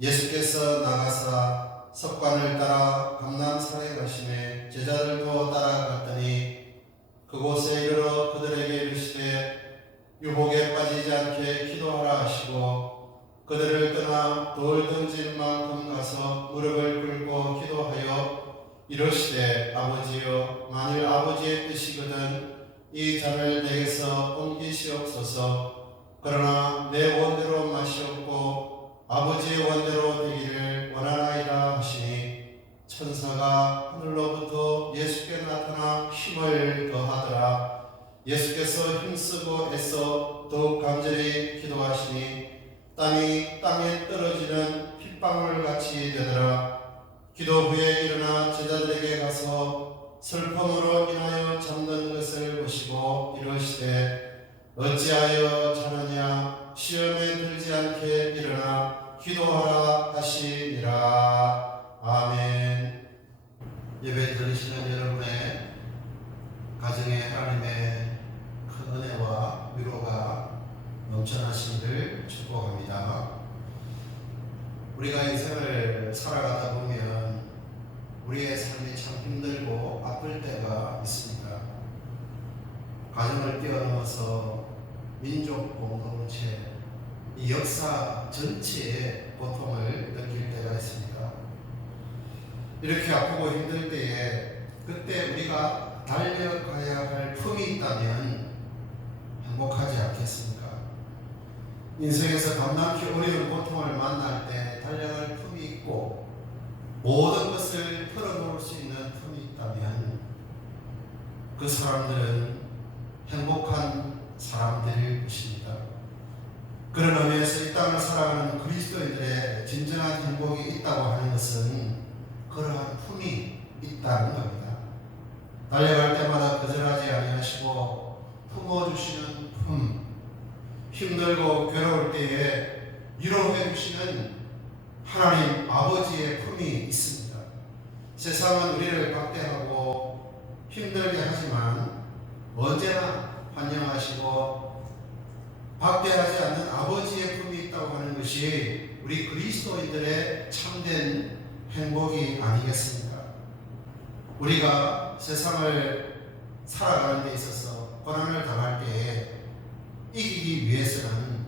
예수께서 나가사 석관을 따라 감남산에 가시매 제자들도 따라갔더니 원대로 되기를 원하나이다 하시니 천사가 하늘로부터 예수께 나타나 힘을 더하더라. 예수께서 힘쓰고 애써 더욱 간절히 넘쳐나시기를 축복합니다 우리가 인생을 살아가다 보면 우리의 삶이 참 힘들고 아플 때가 있습니다. 가정을 뛰어넘어서 민족 공동체, 이 역사 전체의 고통을 느낄 때가 있습니다. 이렇게 아프고 힘들 때에 그때 우리가 달려가야 할 품이 있다면 행복하지 않겠습니까? 인생에서 감당하기 어려운 고통을 만날 때 달려갈 품이 있고 모든 것을 털어놓을 수 있는 품이 있다면 그 사람들은 행복한 사람들일 것입니다. 그런 의미에서 이 땅을 살아가는 그리스도인들의 진정한 행복이 있다고 하는 것은 그러한 품이 있다는 겁니다. 달려갈 때마다 거절하지 아니하시고 품어주시는 품, 힘들고 괴로울 때에 위로해 주시는 하나님 아버지의 품이 있습니다. 세상은 우리를 박대하고 힘들게 하지만 언제나 환영하시고 박대하지 않는 아버지의 품이 있다고 하는 것이 우리 그리스도인들의 참된 행복이 아니겠습니까? 우리가 세상을 살아가는 데 있어서 고난을 당할 때에 이기기 위해서는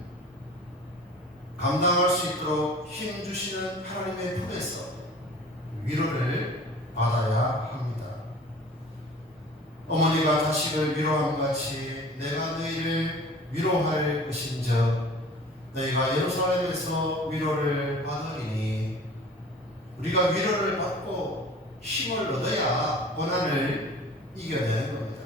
감당할 수 있도록 힘 주시는 하나님의 품에서 위로를 받아야 합니다. 어머니가 자식을 위로함 같이 내가 너희를 위로할 것인즉 너희가 예루살렘에서 위로를 받으리니 우리가 위로를 받고 힘을 얻어야 고난을 이겨내는 겁니다.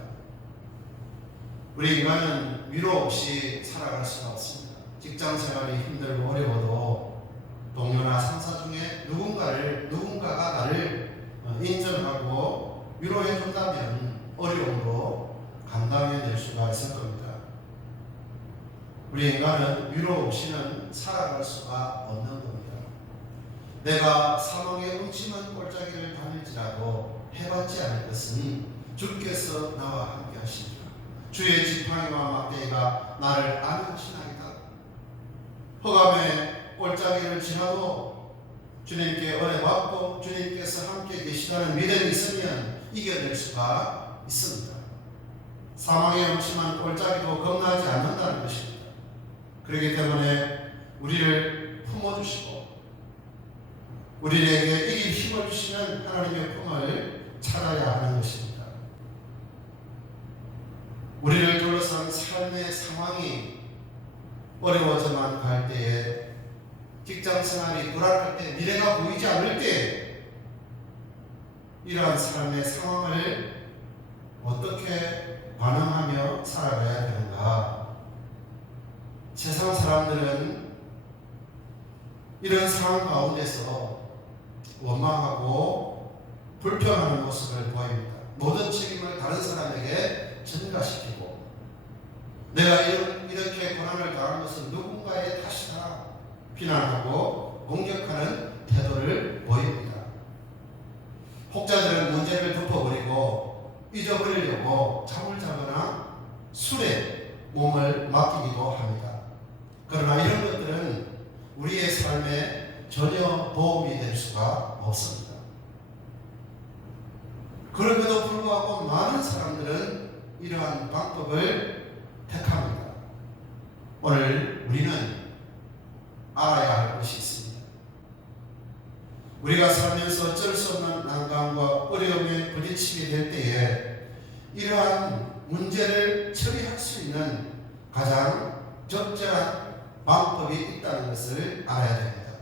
우리 인간은 위로 없이 살아갈 수가 없습니다. 직장 생활이 힘들고 어려워도 동료나 상사 중에 누군가를 누군가가 나를 어, 인정하고 위로해 준다면 어려움도 감당해낼 수가 있을 겁니다. 우리 인간은 위로 없이는 살아갈 수가 없는 겁니다. 내가 사망의 음침한 골짜기를 다닐지라도 해봤지 않을 것은 주께서 나와 함께 하십니다. 주의 지팡이와 막대기가 나를 안전신하겠다. 허감의 골짜기를 지나도 주님께 은혜 받고 주님께서 함께 계시다는 믿음이 있으면 이겨낼 수가 있습니다. 사망의 음침한 골짜기도 겁나지 않는다는 것입니다. 그렇기 때문에 우리를 품어주시고 우리에게 이길 힘을 주시는 하나님의 품을 찾아야 하는 것입니다. 우리를 둘러싼 삶의 상황이 어려워져만 갈 때에 직장 생활이 불안할 때 미래가 보이지 않을 때 이러한 삶의 상황을 어떻게 반응하며 살아가야 되는가? 세상 사람들은 이런 상황 가운데서 원망하고 불평하는 모습을 보입니다. 모든 책임을 다른 사람에게 전가시키고 내가 이렇게 고난을 당한 것은 누군가의 탓이다 비난하고 공격하는 태도를 보입니다. 혹자들은 문제를 덮어버리고 잊어버리려고 잠을 자거나 술에 몸을 맡기기도 합니다. 그러나 이런 것들은 우리의 삶에 전혀 도움이 될 수가 없습니다. 그럼에도 불구하고 많은 사람들은 이러한 방법을 택합니다. 오늘 우리는 알아야 할 것이 있습니다. 우리가 살면서 어쩔 수 없는 난관과 어려움에 부딪히게 될 때에 이러한 문제를 처리할 수 있는 가장 적절한 방법이 있다는 것을 알아야 됩니다.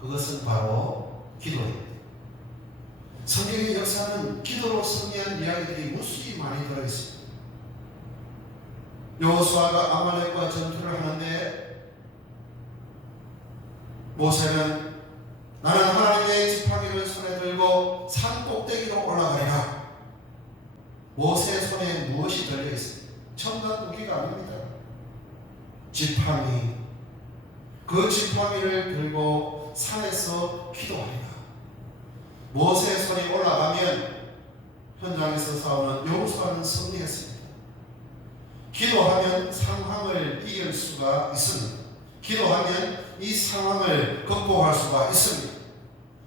그것은 바로 기도입니다. 성경의 역사는 기도로 승리한 이야기들이 무수히 많이 들어있습니다. 여호수아가 아말렉과 전투를 하는데 모세는 나는 하나님의 지팡이를 손에 들고 산 꼭대기로 올라가리라. 모세 손에 무엇이 들려 있습니까? 첨단 무기가 아닙니다. 지팡이. 그 지팡이를 들고 산에서 기도하리라. 모세 손이 올라가면 현장에서 싸우는 여호수아는 승리했습니다. 기도하면 상황을 이길 수가 있습니다. 기도하면 이 상황을 극복할 수가 있습니다.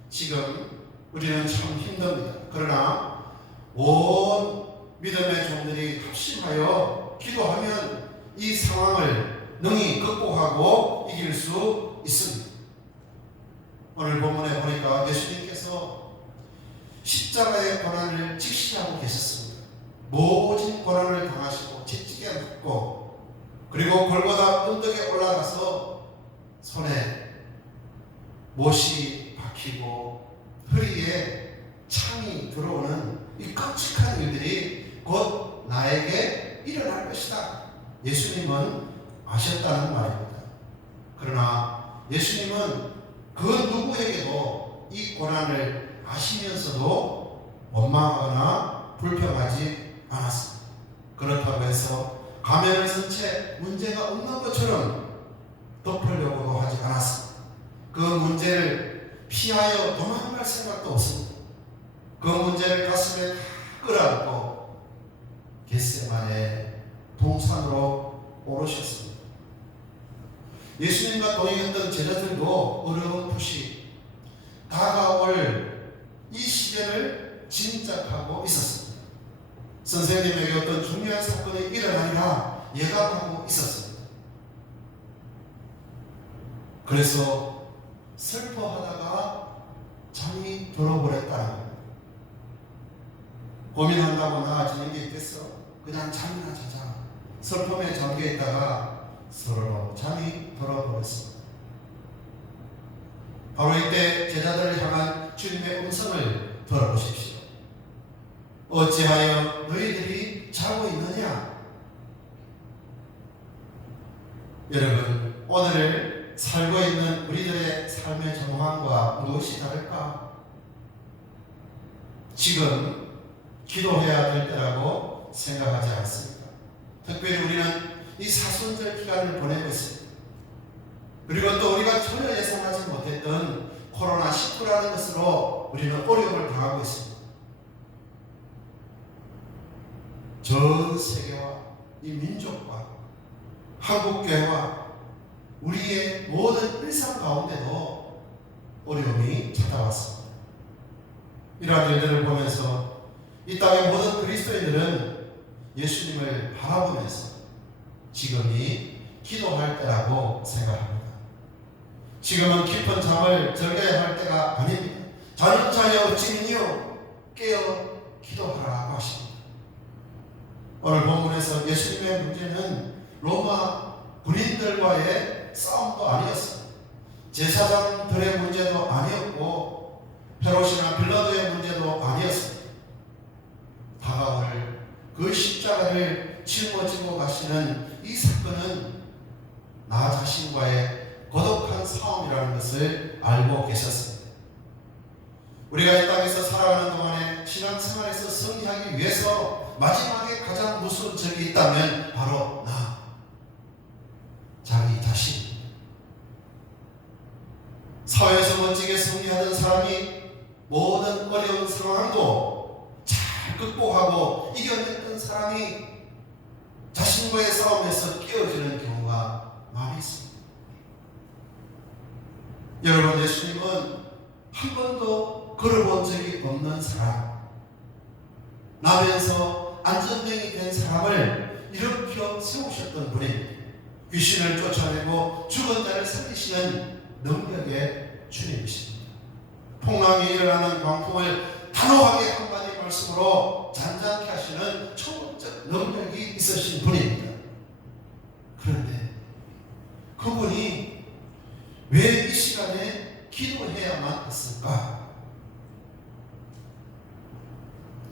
지금 우리는 참 힘듭니다. 그러나 온 믿음의 종들이 합심하여 기도하면 이 상황을 능히 극복하고 이길 수 있습니다. 오늘 본문에 보니까 예수님께서 십자가의 고난을 직시하고 계셨습니다. 모진 고난을 당하시고 채찍에 맞고 그리고 골고다 언덕에 올라가서 손에 못이 박히고 허리에 창이 들어오는 이 끔찍한 일들이 곧 나에게 일어날 것이다. 예수님은 아셨다는 말입니다. 그러나 예수님은 그 누구에게도 이 고난을 아시면서도 원망하거나 불평하지 않았습니다. 그렇다고 해서 가면을 쓴 채 문제가 없는 것처럼 덮으려고도 하지 않았습니다. 그 문제를 피하여 도망갈 생각도 없습니다. 그 문제를 가슴에 다 끌어안고 겟세만의 동산으로 오르셨습니다. 예수님과 동행했던 제자들도 어렴풋이 다가올 이 시련을 짐작하고 있었습니다. 선생님에게 어떤 중요한 사건이 일어나리라 예감하고 있었습니다. 그래서 슬퍼하다가 잠이 들어버렸다는 겁니다. 고민한다고 나아지는 게 있겠어? 그냥 잠이나 자자. 슬픔에 잠겨 있다가 서로 잠이 들어버렸습니다. 바로 이때 제자들을 향한 주님의 음성을 들어보십시오. 어찌하여 너희들이 자고 있느냐? 여러분, 오늘을 살고 있는 우리들의 삶의 정황과 무엇이 다를까? 지금 기도해야 될 때라고 생각하지 않습니다. 특별히 우리는 이 사순절 기간을 보내고 있습니다. 그리고 또 우리가 전혀 예상하지 못했던 코로나19라는 것으로 우리는 어려움을 당하고 있습니다. 전 세계와 이 민족과 한국교회와 우리의 모든 일상 가운데도 어려움이 찾아왔습니다. 이러한 일들을 보면서 이 땅의 모든 그리스도인들은 예수님을 바라보면서 지금이 기도할 때라고 생각합니다. 지금은 깊은 잠을 즐겨야 할 때가 아닙니다. 자는 자여 어찌니요 깨어 기도하라고 하십니다. 오늘 본문에서 예수님의 문제는 로마 군인들과의 싸움도 아니었습니다. 제사장들의 문제도 아니었고 헤롯이나 빌라도의 문제도 아니었습니다. 다가올 그 십자가를 짊어지고 가시는 이 사건은 나 자신과의 고독한 싸움이라는 것을 알고 계셨습니다. 우리가 이 땅에서 살아가는 동안에 신앙생활에서 승리하기 위해서 마지막에 가장 무서운 적이 있다면 바로 나, 자기 자신. 사회에서 승리하던 사람이 모든 어려운 상황도 잘 극복하고 이겨냈던 사람이 자신과의 싸움에서 깨어지는 경우가 많이 있습니다. 여러분 예수님은 한 번도 걸어본 적이 없는 사람 나면서 안전병이 된 사람을 일으켜 세우셨던 분이 귀신을 쫓아내고 죽은 자를 살리시는 능력의 주님이십니다. 풍랑이 일어나는 광풍을 단호하게 한마디 말씀으로 잔잔케 하시는 초월적 능력이 있으신 분입니다. 그런데 그분이 왜 이 시간에 기도해야만 했을까?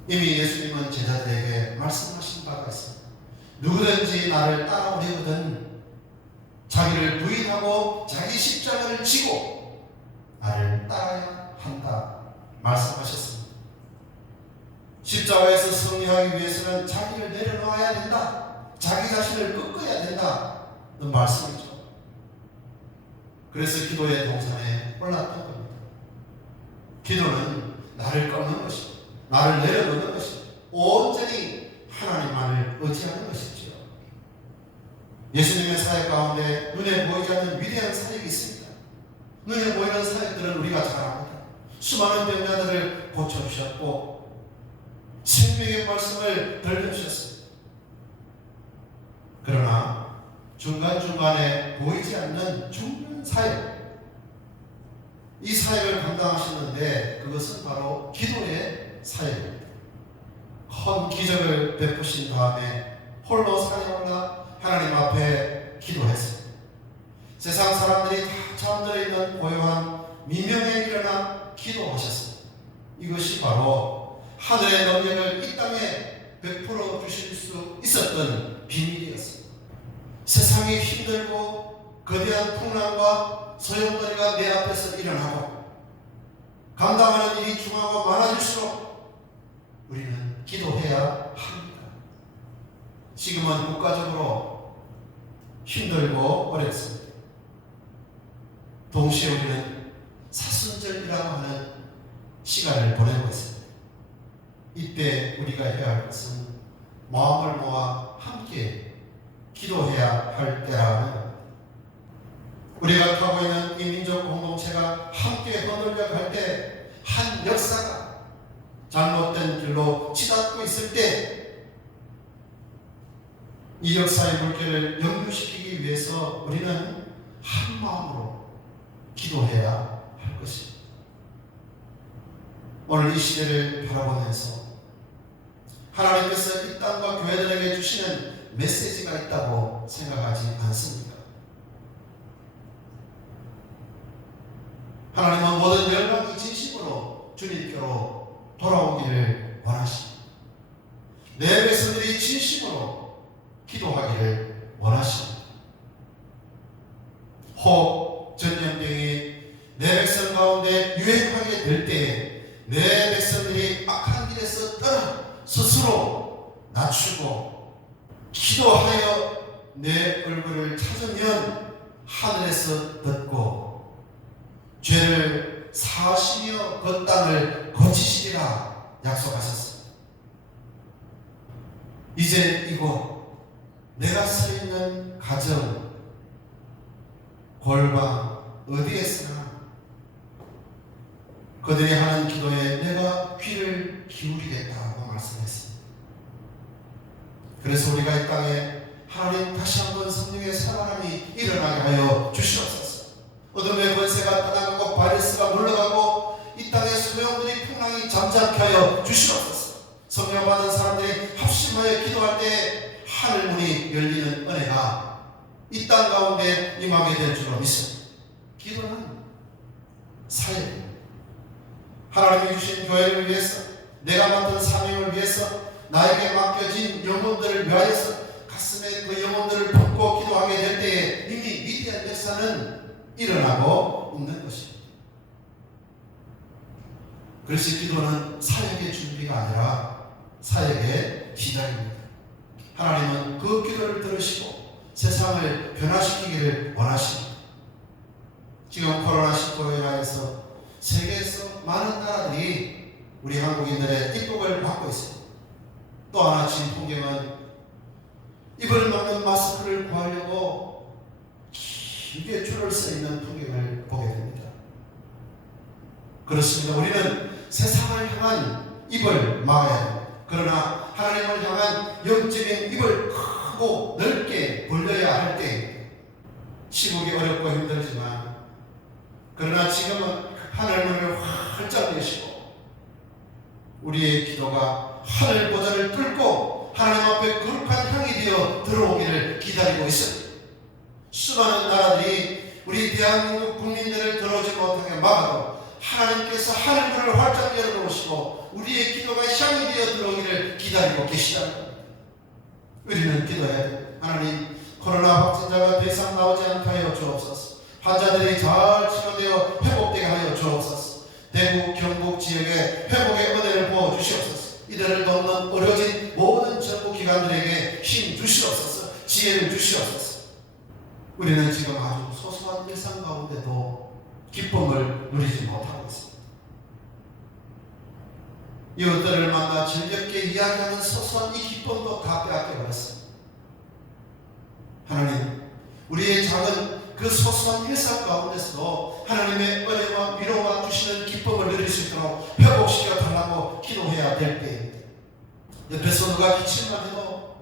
이미 예수님은 제자들에게 말씀하신 바가 있습니다. 누구든지 나를 따라오려거든 자기를 부인하고 자기 십자가를 지고 나를 따라야 한다 말씀하셨습니다. 십자가에서 승리하기 위해서는 자기를 내려놓아야 된다. 자기 자신을 꺾어야 된다. 는 말씀이죠. 그래서 기도의 동산에 올랐던 겁니다. 기도는 나를 꺾는 것이고 나를 내려놓는 것이고 온전히 하나님만을 의지하는 것이죠. 예수님의 사역 가운데 눈에 보이지 않는 위대한 사역이 있습니다. 눈에 보이는 사역들은 우리가 잘 압니다. 수많은 병자들을 고쳐주셨고 생명의 말씀을 들려주셨습니다. 그러나 중간중간에 보이지 않는 중요한 사역 이 사역을 감당하셨는데 그것은 바로 기도의 사역입니다. 큰 기적을 베푸신 다음에 홀로 올라 하나님 앞에 기도했습니다. 세상 사람들이 다 잠들어 있는 고요한 미명에 일어나 기도하셨습니다. 이것이 바로 하늘의 능력을 이 땅에 베풀어 주실 수 있었던 비밀이었습니다. 세상이 힘들고 거대한 풍랑과 소용돌이가 내 앞에서 일어나고 감당하는 일이 중하고 많아질수록 우리는 기도해야 합니다. 지금은 국가적으로 힘들고 어렵습니다. 동시에 우리는 사순절이라고 하는 시간을 보내고 있습니다. 이때 우리가 해야 할 것은 마음을 모아 함께 기도해야 할 때라는. 우리가 타고 있는 이 민족 공동체가 함께 흔들려 갈때한 역사가 잘못된 길로 치닫고 있을 때 이 역사의 물결을 연결시키기 위해서 우리는 한 마음으로 기도해야 할 것입니다. 오늘 이 시대를 바라보면서 하나님께서 이 땅과 교회들에게 주시는 메시지가 있다고 생각하지 않습니다. 하나님은 모든 열방이 진심으로 주님께로 돌아오기를 원하십니다. 내 백성들이 진심으로 기도하기를 원하십니다. 혹 내 백성들이 악한 길에서 떠나 스스로 낮추고 기도하여 내 얼굴을 찾으면 하늘에서 듣고 죄를 사하시며 그 땅을 고치시리라 약속하셨습니다. 이제 이곳 내가 서 있는 가정, 골방 어디에서나 그들이 하는 기도에 내가 귀를 기울이겠다고 말씀했습니다. 그래서 우리가 이 땅에 하나님 다시 한번 성령의 사랑함이 일어나게 하여 주시옵소서. 어둠의 권세가 떠나가고 바이러스가 물러가고 이 땅의 소용돌이 풍랑이 잠잠케 하여 주시옵소서. 성령 받은 사람들이 합심하여 기도할 때 하늘 문이 열리는 은혜가 이 땅 가운데 임하게 될 줄로 믿습니다. 기도는 사역입니다. 하나님이 주신 교회를 위해서 내가 맡은 사명을 위해서 나에게 맡겨진 영혼들을 위하여서 가슴에 그 영혼들을 품고 기도하게 될 때에 이미 위대한 역사는 일어나고 있는 것입니다. 그래서 기도는 사역의 준비가 아니라 사역의 시작입니다. 하나님은 그 기도를 들으시고 세상을 변화시키기를 원하십니다. 지금 코로나19로 인하여서 세계에서 많은 나라들이 우리 한국인들의 입국을 받고 있습니다. 또 하나 풍경은 입을 막는 마스크를 구하려고 길게 줄을 서 있는 풍경을 보게 됩니다. 그렇습니다. 우리는 세상을 향한 입을 막아야 됩니다. 그러나 하나님을 향한 영적인 입을 크고 넓게 벌려야 할 때 시국이 어렵고 힘들지만 그러나 지금은 하늘 문을 활짝 여시고 우리의 기도가 하늘 보좌를 뚫고 하나님 앞에 거룩한 향이 되어 들어오기를 기다리고 있습니다. 수많은 나라들이 우리 대한민국 국민들을 들어오지 못하게 막아도 하나님께서 하늘 문을 활짝 열어놓으시고 우리의 기도가 향이 되어 들어오기를 기다리고 계시다는 겁니다. 우리는 됩니다. 하나님 코로나 확진자가 더 이상 나오지 않게 하여 주옵소서. 환자들이 잘 치료되어 회복되게 하여 주옵소서. 대구, 경북 지역에 회복의 은혜를 부어 주시옵소서. 이들을 돕는 어려진 모든 정부 기관들에게 힘 주시옵소서. 지혜를 주시옵소서. 우리는 지금 아주 소소한 일상 가운데도 기쁨을 누리지 못하고 있습니다. 이웃들을 만나 즐겁게 이야기하는 소소한 이 기쁨도 다 빼앗겨 버렸습니다. 하나님, 우리의 작은 그 소소한 일상 가운데서도 하나님의 은혜와 위로와 주시는 기쁨을 누릴 수 있도록 회복시켜 달라고 기도해야 될 때입니다. 옆에서 누가 기침만 해도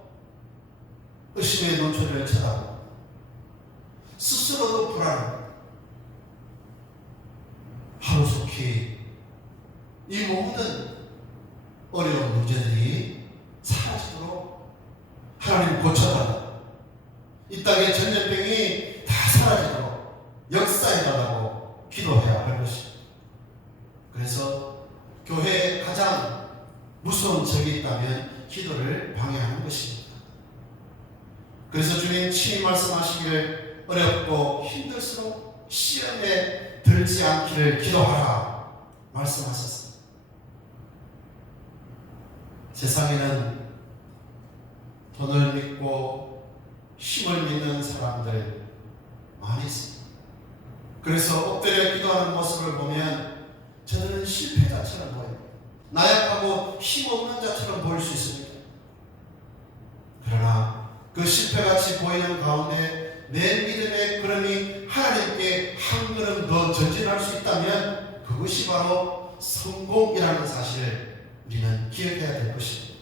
의심의 눈초리를 쳐다보고 스스로도 불안합니다. 하루속히 이 모든 어려운 문제들이 사라지도록 하나님 고쳐달라. 이 땅의 전염병이 다 사라지도록 역사해 달라고 기도해야 할 것입니다. 그래서 교회에 가장 무서운 적이 있다면 기도를 방해하는 것입니다. 그래서 주님 친히 말씀하시기를 어렵고 힘들수록 시험에 들지 않기를 기도하라 말씀하셨습니다. 세상에는 돈을 믿고 힘을 믿는 사람들 많이 있습니다. 그래서 엎드려 기도하는 모습을 보면 저들은 실패자처럼 보여요. 나약하고 힘없는 자처럼 보일 수 있습니다. 그러나 그 실패같이 보이는 가운데 내 믿음의 걸음이 하나님께 한 걸음 더 전진할 수 있다면 그것이 바로 성공이라는 사실을 우리는 기억해야 될 것입니다.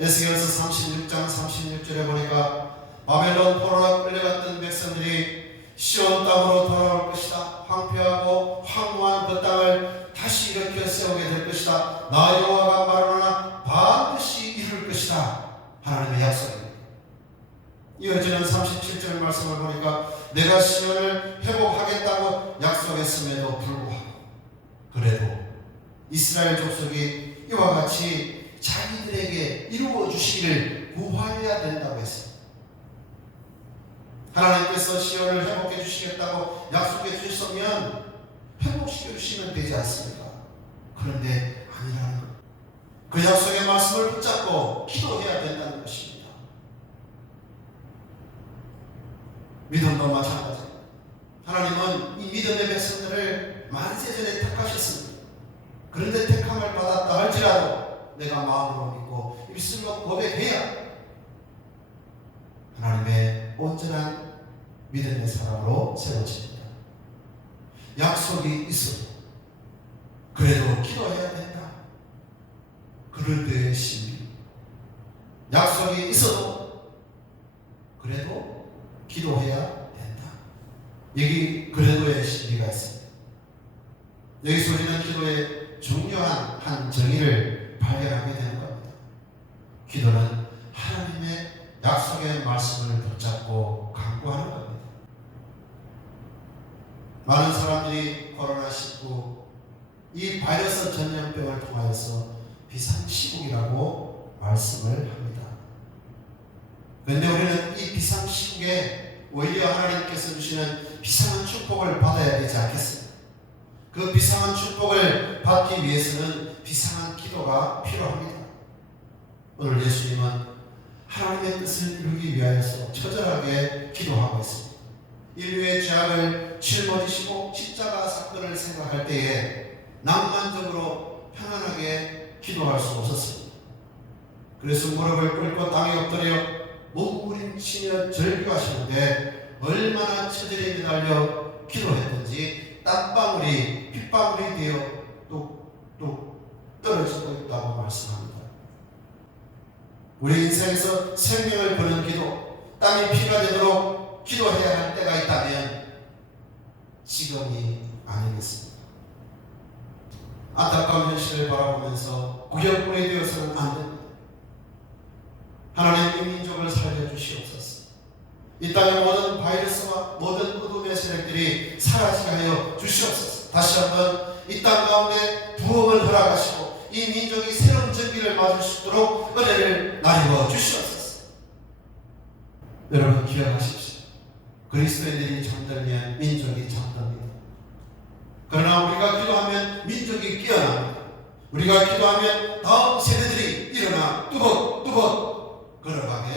에스겔서 36장 36절에 보니까 바벨론 포로로 끌려갔던 백성들이 시온 땅으로 돌아올 것이다. 황폐하고 황무한 그 땅을 다시 일으켜 세우게 될 것이다. 나 여호와가 말하노나 반드시 이룰 것이다. 하나님의 약속입니다. 이어지는 37절 말씀을 보니까 내가 시온을 회복하겠다고 약속했음에도 불구하고 그래도 이스라엘 족속이 이와 같이 자기들에게 이루어 주시기를 구하여야 된다고 했습니다. 하나님께서 시온을 회복해 주시겠다고 약속해 주셨으면 회복시켜 주시면 되지 않습니까? 그런데 아니라는 것. 그 약속의 말씀을 붙잡고 기도해야 된다는 것입니다. 믿음도 마찬가지. 하나님은 이 믿음의 백성들을 만세전에 택하셨습니다. 그런데 택함을 받았다 할지라도 내가 마음으로 믿고 입술로 고백해야 하나님의 온전한 믿음의 사람으로 세워집니다. 약속이 있어도 그래도 기도해야 된다. 그럴 때의 신비. 약속이 있어도 그래도 기도해야 된다. 여기 그래도의 신비가 있습니다. 여기서 우리는 기도의 중요한 한 정의를 발견하게 되는 겁니다. 기도는 약속의 말씀을 붙잡고 강구하는 겁니다. 많은 사람들이 코로나19 이 바이러스 전염병을 통하여서 비상시국이라고 말씀을 합니다. 그런데 우리는 이 비상시국에 오히려 하나님께서 주시는 비상한 축복을 받아야 되지 않겠습니까? 그 비상한 축복을 받기 위해서는 비상한 기도가 필요합니다. 오늘 예수님은 하나님의 뜻을 이루기 위하여서 처절하게 기도하고 있습니다. 인류의 죄악을 짊어지시고 십자가 사건을 생각할 때에 낭만적으로 편안하게 기도할 수 없었습니다. 그래서 무릎을 꿇고 땅에 엎드려 몸부림치며 절규하시는데 얼마나 처절히 매달려 기도했든지 땀방울이 핏방울이 되어 뚝뚝 떨어지고 있다고 말씀합니다. 우리 인생에서 생명을 거는 기도, 땀이 피가 되도록 기도해야 할 때가 있다면 지금이 아니겠습니다. 안타까운 현실을 바라보면서 구역분이 되어서는 안 됩니다. 하나님 이 민족을 살려주시옵소서. 이 땅의 모든 바이러스와 모든 어둠의 세력들이 사라지게 하여 주시옵소서. 다시 한번 이 땅 가운데 부흥을 허락하시고 이 민족이 새로운 전기를 맞을 수 있도록 은혜를 나누어 주시옵소서. 여러분 기억하십시오. 그리스도인들이 잠들면 민족이 잠듭니다. 그러나 우리가 기도하면 민족이 깨어납니다. 우리가 기도하면 다음 세대들이 일어나 뚜벅뚜벅 걸어가게